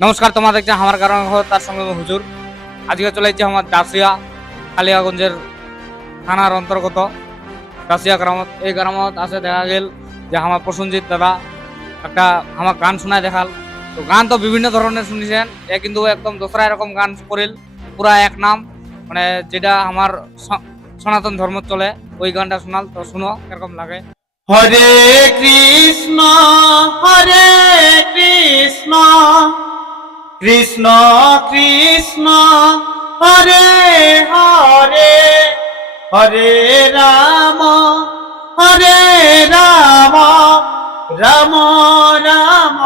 নমস্কার, তোমরা দেখছো আমার কারণ তার সঙ্গে হুজুর। আজকে চলে যাচ্ছে আমার দাসিয়া কালিয়াগঞ্জের থানার অন্তর্গত দাসিয়া গ্রামত। এই গ্রামত আসে দেখা গেল যে আমার প্রসঞ্জিৎ দাদা একটা আমার গান শোনায় দেখাল। তো গান তো বিভিন্ন ধরনের শুনেছেন, এ কিন্তু একদম দোসরা এরকম গান করিল, পুরা এক নাম, মানে যেটা আমার সনাতন ধর্ম চলে ওই গানটা শোনাল। তো শুনো এরকম লাগে। হরে কৃষ্ণ হরে কৃষ্ণ কৃষ্ণ কৃষ্ণ হরে হরে হরে রাম হরে রাম রাম রাম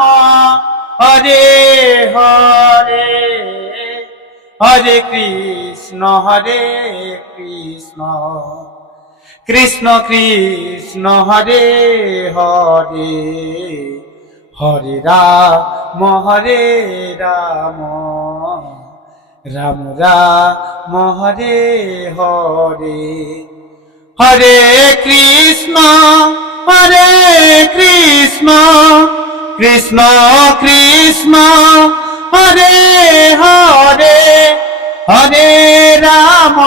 হরে হরে হরে কৃষ্ণ কৃষ্ণ কৃষ্ণ হরে হরে হরে রাম রাম রাম হরে হরে হরে কৃষ্ণ কৃষ্ণ কৃষ্ণ হরে হরে হরে রাম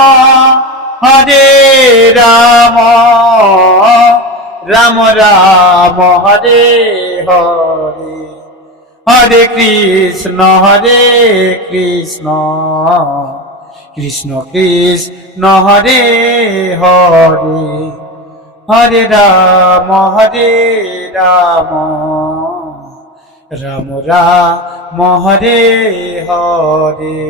রাম রাম হরে হরে হরে কৃষ্ণ কৃষ্ণ কৃষ্ণ হরে হরে হরে রাম রাম রাম হরে হরে।